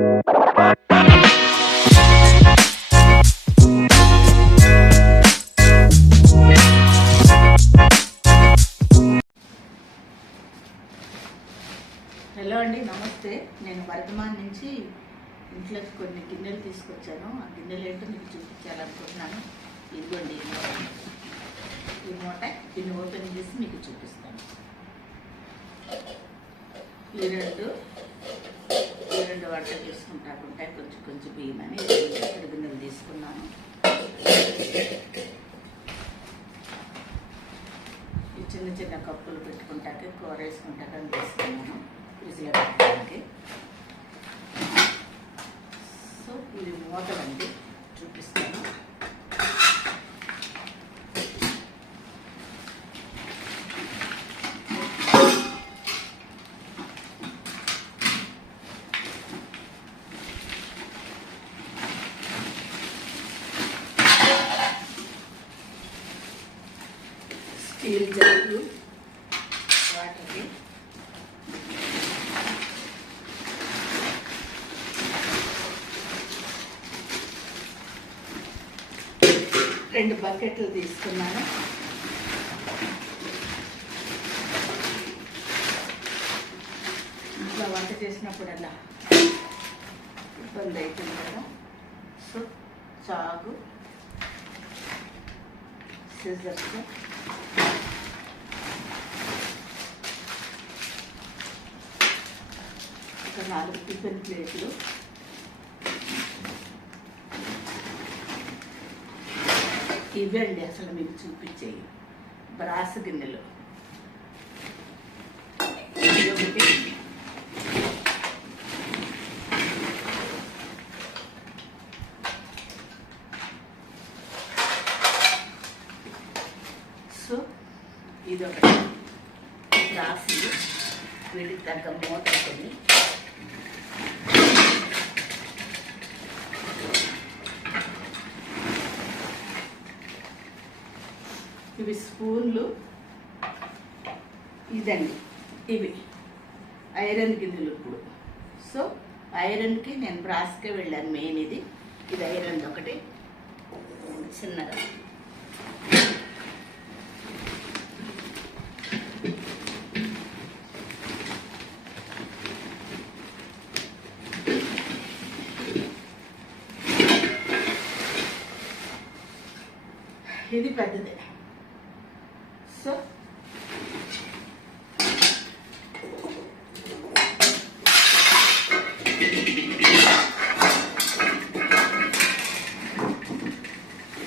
Hello అండి, నమస్తే. నేను వర్ధమాన్ నుంచి ఇంట్లోకి కొన్ని గిన్నెలు తీసుకొచ్చాను. ఆ గిన్నెలు ఏంటో మీకు చూపించాలనుకుంటున్నాను. ఇదిగోండి ఈ మూట. దీన్ని ఓపెన్ చేసి మీకు చూపిస్తాను. ఈ రెండు వంట చేసుకుంటారు ఉంటాయి. కొంచెం కొంచెం బియ్యం అని ఇక్కడ గిన్నెలు తీసుకున్నాను. ఈ చిన్న చిన్న కప్పులు పెట్టుకుంటాక కూర వేసుకుంటాక అని తీసుకున్నాను. ఫ్రిడ్జ్లో పెట్టడానికి. సో ఇది మూతలండి, చూపిస్తాను. స్టీల్ జగ్గు వాటర్కి, రెండు బకెట్లు తీసుకున్నాను. ఇంట్లో వంట చేసినప్పుడల్లా ఇబ్బంది అవుతుంది కదా. సో చాకు, సిజర్స్, ఒక 4 టిఫిన్ ప్లేట్లు, ఇవండి అసలు మీకు చూపించేవి బ్రాస్ గిన్నెలు. ఒకటి సో ఇదొకటి బ్రాస్, వీటికి తగ్గ మూత ఉంటుంది. ఇవి స్పూన్లు. ఇదండి, ఇవి ఐరన్ గిన్నెలు. ఇప్పుడు సో ఐరన్కి నేను బ్రాస్కే వెళ్ళాను. మెయిన్ ఇది ఐరన్ ఒకటి చిన్నగా. ఇది పెద్దదే. సో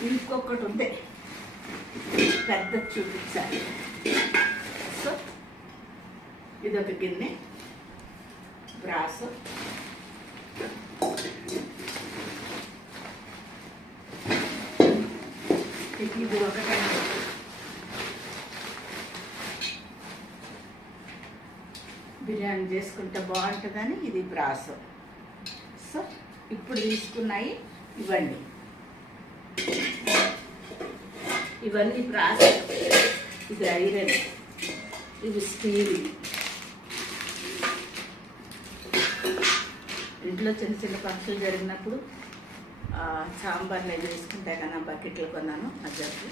ఇంకొకటి ఉంది, పెద్ద చూపించాలి. సో ఇదొక గిన్నె బ్రాస్. ఇది ఒకటండి. బిర్యానీ చేసుకుంటే బాగుంటుందని ఇది బ్రాస్. సో ఇప్పుడు తీసుకున్నాయి ఇవ్వండి. ఇవన్నీ బ్రాస్, ఇది ఐరన్, ఇది స్టీల్. ఇంట్లో చిన్న చిన్న ఫంక్షన్లు జరిగినప్పుడు సాంబార్లు అవి వేసుకుంటా కానీ బకెట్లు కొన్నాను. అద్దరికి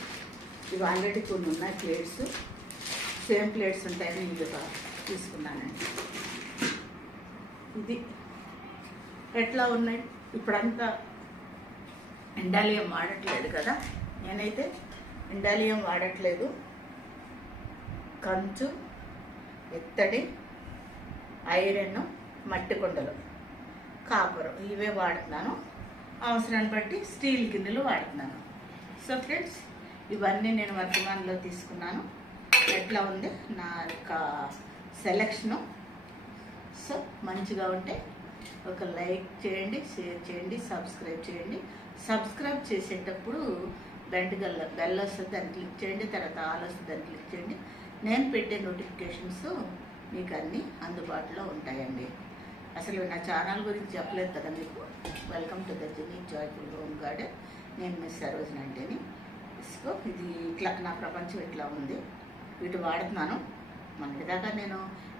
ఇవి ఆల్రెడీ కొన్ని ఉన్నాయి ప్లేట్స్. సేమ్ ప్లేట్స్ ఉంటాయని ఇది తీసుకున్నానండి. ఇది ఎట్లా ఉన్నాయి, ఇప్పుడంతా ఇండాలియం వాడట్లేదు కదా. నేనైతే ఇండాలియం వాడట్లేదు. కంచు, ఇత్తడి, ఐరన్, మట్టి కుండలు, కాపరు ఇవే వాడుతున్నాను. అవసరాన్ని బట్టి స్టీల్ గిన్నెలు వాడుతున్నాను. సో ఫ్రెండ్స్, ఇవన్నీ నేను వర్ధమాన్లో తీసుకున్నాను. ఎట్లా ఉంది నా యొక్క సెలక్షను. సో మంచిగా ఉంటే ఒక లైక్ చేయండి, షేర్ చేయండి, సబ్స్క్రైబ్ చేయండి. సబ్స్క్రైబ్ చేసేటప్పుడు బెల్ వస్తుంది, దాన్ని క్లిక్ చేయండి. తర్వాత ఆల్ వస్తుంది, దాన్ని క్లిక్ చేయండి. నేను పెట్టే నోటిఫికేషన్స్ మీకు అన్నీ అందుబాటులో ఉంటాయండి. అసలు నా ఛానల్ గురించి చెప్పలేదు కదా మీకు. Welcome to the Genie joyful home garden. నేను మిస్ సరోజిని అంటేని. సో ఇది ఇట్లా నా ప్రపంచం ఇట్లా ఉంది. వీటి వాడుతున్నాను. మొన్నటిదాకా నేను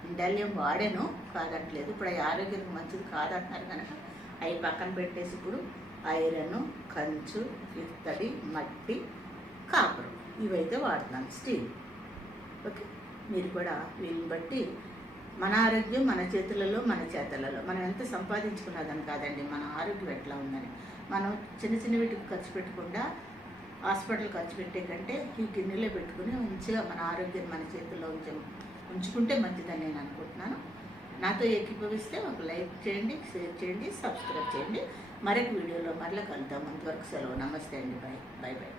ఇండాలియం వాడాను, కాదంటలేదు. ఇప్పుడు అవి ఆరోగ్యానికి మంచిది కాదంటున్నారు కనుక అవి పక్కన పెట్టేసి ఇప్పుడు ఐరన్, కంచు, ఇత్తడి, మట్టి, కాపరు ఇవైతే వాడుతున్నాను, స్టీల్. ఓకే, మీరు కూడా వీళ్ళని బట్టి మన ఆరోగ్యం మన చేతులలో మన చేతలలో. మనం ఎంత సంపాదించుకున్నదని కాదండి, మన ఆరోగ్యం ఎట్లా ఉందని. మనం చిన్న చిన్న వీటికి ఖర్చు పెట్టకుండా హాస్పిటల్ ఖర్చు పెట్టే కంటే ఈ గిన్నెలో పెట్టుకుని మంచిగా మన ఆరోగ్యం మన చేతుల్లో ఉంచుకుంటే మంచిదని నేను అనుకుంటున్నాను. నాతో ఏకీభవిస్తే ఒక లైక్ చేయండి, షేర్ చేయండి, సబ్స్క్రైబ్ చేయండి. మరొక వీడియోలో మరలా కలుద్దాం. అంతవరకు సెలవు. నమస్తే అండి. Bye bye bye.